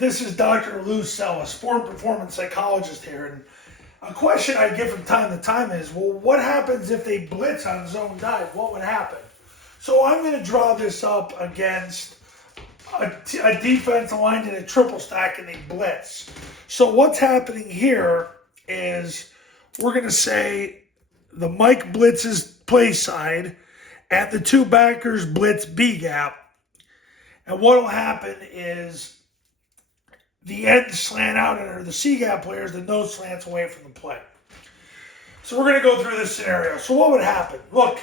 This is Dr. Lou Sell, a sport performance psychologist here. And a question I get from time to time is, well, what happens if they blitz on zone dive? What would happen? So I'm going to draw this up against a defense aligned in a triple stack and they blitz. So what's happening here is we're going to say the Mike blitzes play side and the two backers blitz B gap. And what will happen is the end slant out or the C gap players, the nose slants away from the play. So we're going to go through this scenario. So what would happen? Look,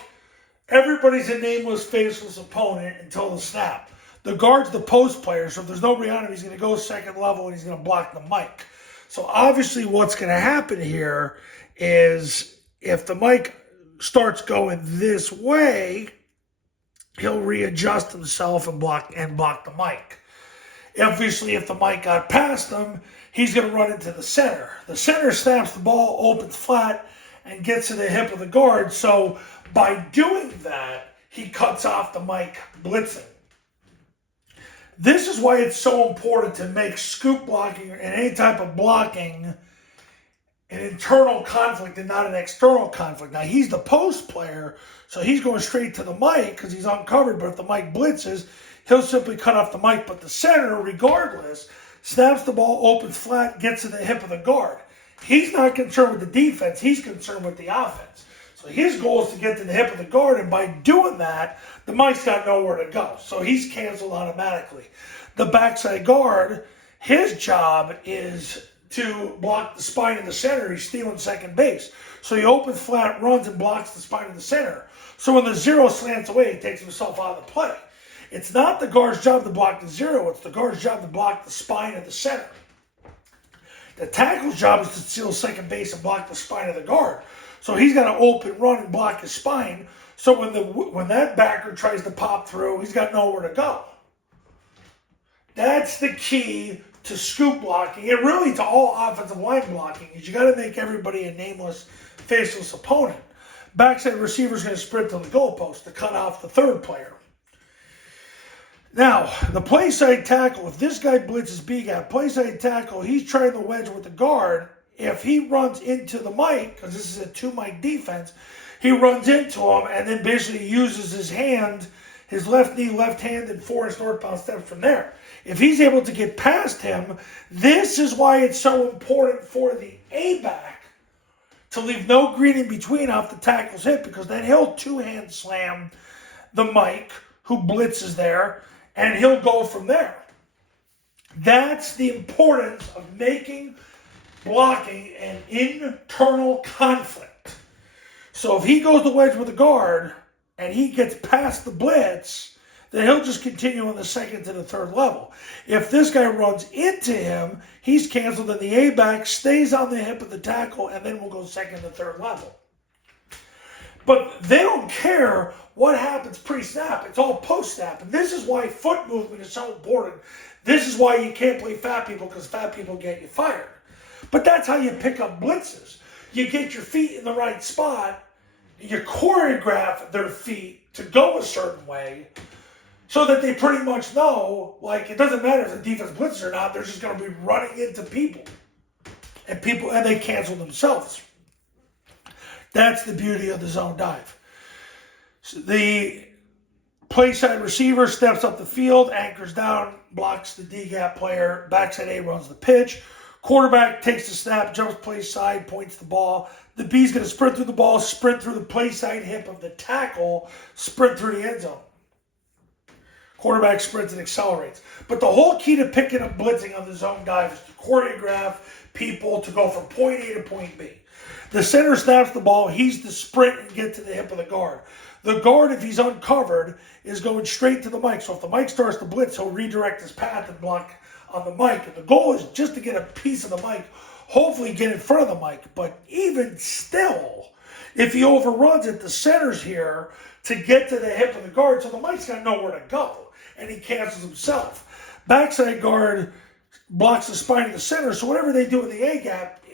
everybody's a nameless, faceless opponent until the snap. The guard's the post player, so if there's nobody on him, he's going to go second level and he's going to block the mic. So obviously what's going to happen here is if the mic starts going this way, he'll readjust himself and block the mic. Obviously, if the mic got past him, he's going to run into the center. The center snaps the ball, opens flat, and gets to the hip of the guard. So by doing that, he cuts off the mic blitzing. This is why it's so important to make scoop blocking and any type of blocking an internal conflict and not an external conflict. Now, he's the post player, so he's going straight to the mic because he's uncovered. But if the mic blitzes, he'll simply cut off the mic. But the center, regardless, snaps the ball, opens flat, gets to the hip of the guard. He's not concerned with the defense. He's concerned with the offense. So his goal is to get to the hip of the guard, and by doing that, the mic's got nowhere to go. So he's canceled automatically. The backside guard, his job is to block the spine of the center. He's stealing second base. So he opens flat, runs, and blocks the spine of the center. So when the zero slants away, he takes himself out of the play. It's not the guard's job to block the zero. It's the guard's job to block the spine of the center. The tackle's job is to steal second base and block the spine of the guard. So he's got to open, run, and block his spine. So when that backer tries to pop through, he's got nowhere to go. That's the key to scoop blocking and really to all offensive line blocking is you got to make everybody a nameless, faceless opponent. Backside receiver's going to sprint to the goalpost to cut off the third player. Now, the play side tackle, if this guy blitzes B-gap, play side tackle, he's trying to wedge with the guard. If he runs into the mic, because this is a two-mic defense, he runs into him and then basically uses his hand, his left knee, left hand, and 4-inch northbound steps from there. If he's able to get past him, this is why it's so important for the A-back to leave no green in between off the tackle's hip, because then he'll two-hand slam the mic who blitzes there, and he'll go from there. That's the importance of making blocking an internal conflict. So if he goes to wedge with the guard and he gets past the blitz, then he'll just continue on the second to the third level. If this guy runs into him, he's canceled and the A-back stays on the hip of the tackle and then we'll go second to third level. But they don't care what happens pre-snap. It's all post-snap. And this is why foot movement is so important. This is why you can't play fat people, because fat people get you fired. But that's how you pick up blitzes. You get your feet in the right spot. You choreograph their feet to go a certain way so that they pretty much know, like, it doesn't matter if the defense blitzes or not, they're just going to be running into people. And they cancel themselves. That's the beauty of the zone dive. So the play side receiver steps up the field, anchors down, blocks the D-gap player, backside A runs the pitch. Quarterback takes the snap, jumps play side, points the ball. The B's going to sprint through the ball, sprint through the play side hip of the tackle, sprint through the end zone. Quarterback sprints and accelerates. But the whole key to picking up blitzing on the zone dive is to choreograph people to go from point A to point B. The center snaps the ball, he's to sprint and get to the hip of the guard. The guard, if he's uncovered, is going straight to the mic. So if the mic starts to blitz, he'll redirect his path and block on the mic. And the goal is just to get a piece of the mic, hopefully get in front of the mic. But even still, if he overruns it, the center's here to get to the hip of the guard, so the mic's got nowhere to go, and he cancels himself. Backside guard blocks the spine of the center, so whatever they do in the A-gap,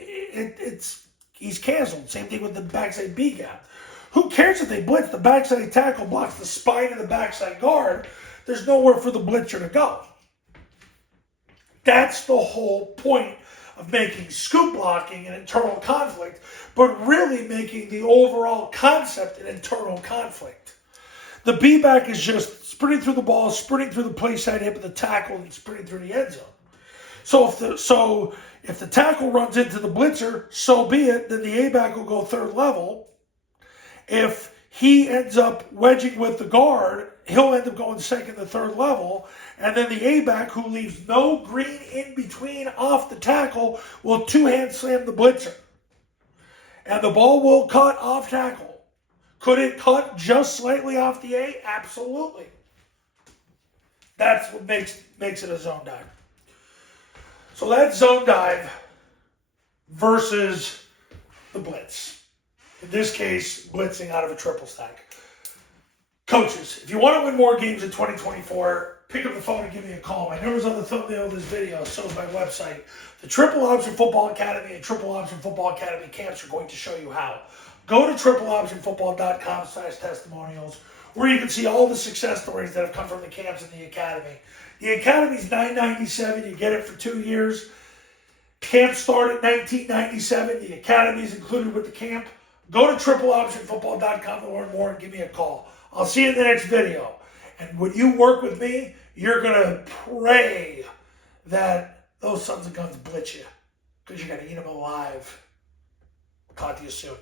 he's canceled. Same thing with the backside B-gap. Who cares if they blitz? The backside tackle blocks the spine of the backside guard. There's nowhere for the blitzer to go. That's the whole point of making scoop blocking an internal conflict, but really making the overall concept an internal conflict. The B-back is just sprinting through the ball, sprinting through the play side hip of the tackle, and sprinting through the end zone. So if the tackle runs into the blitzer, so be it. Then the A-back will go third level. If he ends up wedging with the guard, he'll end up going second to third level. And then the A-back, who leaves no green in between off the tackle, will two-hand slam the blitzer. And the ball will cut off tackle. Could it cut just slightly off the A? Absolutely. That's what makes it a zone dive. So that's zone dive versus the blitz. In this case, blitzing out of a triple stack. Coaches, if you want to win more games in 2024, pick up the phone and give me a call. My number's on the thumbnail of this video, so is my website. The Triple Option Football Academy and Triple Option Football Academy camps are going to show you how. Go to tripleoptionfootball.com/testimonials, where you can see all the success stories that have come from the camps and the academy. The academy's $9.97. You get it for 2 years. Camp started $19.97. The academy's included with the camp. Go to tripleoptionfootball.com to learn more and give me a call. I'll see you in the next video. And when you work with me, you're going to pray that those sons of guns blitz you, because you're going to eat them alive. Talk to you soon.